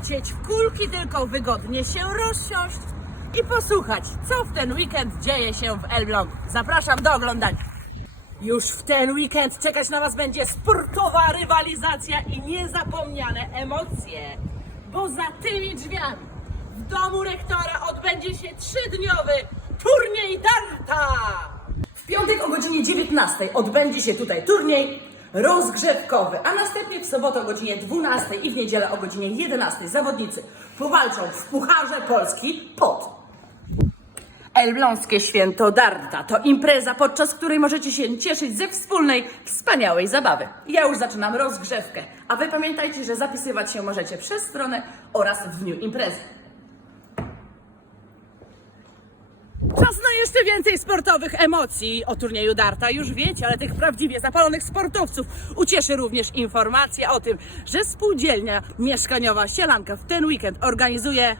lecieć w kulki, tylko wygodnie się rozsiąść i posłuchać, co w ten weekend dzieje się w Elblągu. Zapraszam do oglądania. Już w ten weekend czekać na Was będzie sportowa rywalizacja i niezapomniane emocje. Bo za tymi drzwiami w domu rektora odbędzie się trzydniowy turniej darta. W piątek o godzinie 19 odbędzie się tutaj turniej rozgrzewkowy, a następnie w sobotę o godzinie 12 i w niedzielę o godzinie 11 zawodnicy powalczą w Pucharze Polski pod Elbląskie Święto Darta to impreza, podczas której możecie się cieszyć ze wspólnej, wspaniałej zabawy. Ja już zaczynam rozgrzewkę, a wy pamiętajcie, że zapisywać się możecie przez stronę oraz w dniu imprezy. Czas na jeszcze więcej sportowych emocji o turnieju Darta. Już wiecie, ale tych prawdziwie zapalonych sportowców ucieszy również informacja o tym, że spółdzielnia mieszkaniowa Sielanka w ten weekend organizuje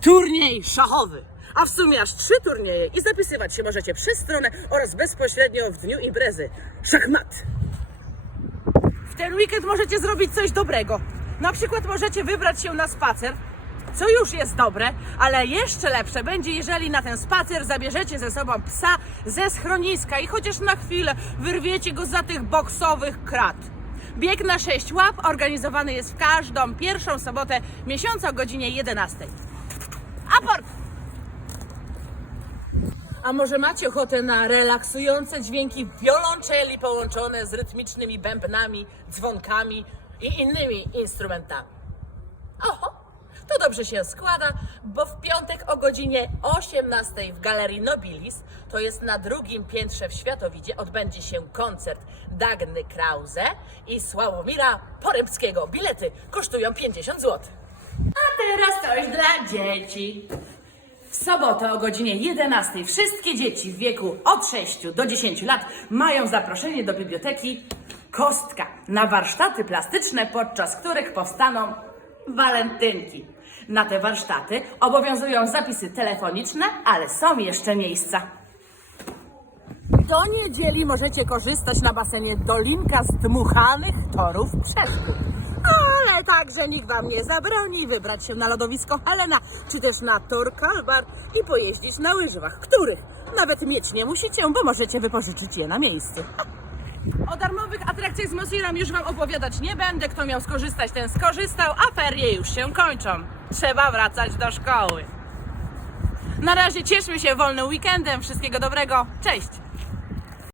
turniej szachowy. A w sumie aż trzy turnieje i zapisywać się możecie przez stronę oraz bezpośrednio w dniu imprezy. Szachmat! W ten weekend możecie zrobić coś dobrego. Na przykład możecie wybrać się na spacer, co już jest dobre, ale jeszcze lepsze będzie, jeżeli na ten spacer zabierzecie ze sobą psa ze schroniska i chociaż na chwilę wyrwiecie go za tych boksowych krat. Bieg na 6 łap organizowany jest w każdą pierwszą sobotę miesiąca o godzinie 11. Aport! A może macie ochotę na relaksujące dźwięki wiolonczeli połączone z rytmicznymi bębnami, dzwonkami i innymi instrumentami? Oho, to dobrze się składa, bo w piątek o godzinie 18 w Galerii Nobilis, to jest na drugim piętrze w Światowidzie, odbędzie się koncert Dagny Krause i Sławomira Porębskiego. Bilety kosztują 50 zł. A teraz coś dla dzieci. W sobotę o godzinie 11 wszystkie dzieci w wieku od 6 do 10 lat mają zaproszenie do biblioteki Kostka na warsztaty plastyczne, podczas których powstaną walentynki. Na te warsztaty obowiązują zapisy telefoniczne, ale są jeszcze miejsca. Do niedzieli możecie korzystać na basenie Dolinka z dmuchanych torów przeszkód. Ale także nikt Wam nie zabroni wybrać się na lodowisko Helena, czy też na tor Kalbar i pojeździć na łyżwach, których nawet mieć nie musicie, bo możecie wypożyczyć je na miejscu. O darmowych atrakcjach z Mosirem już Wam opowiadać nie będę. Kto miał skorzystać, ten skorzystał, a ferie już się kończą. Trzeba wracać do szkoły. Na razie cieszmy się wolnym weekendem. Wszystkiego dobrego. Cześć!